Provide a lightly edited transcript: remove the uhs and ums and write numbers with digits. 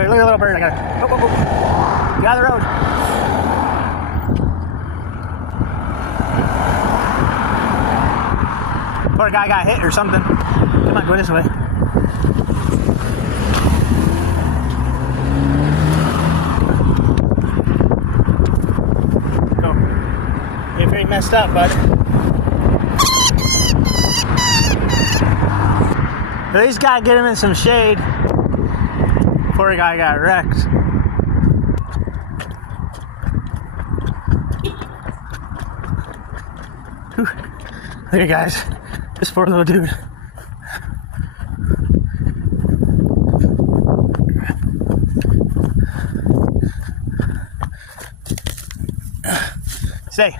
here, look at the little bird. I got it. Go. Get out of the road. Poor guy got hit or something. Come on, go this way. Go. You're pretty messed up, bud. At least gotta get him in some shade. Poor guy got wrecked. Whew. Look at guys, this poor little dude. Stay.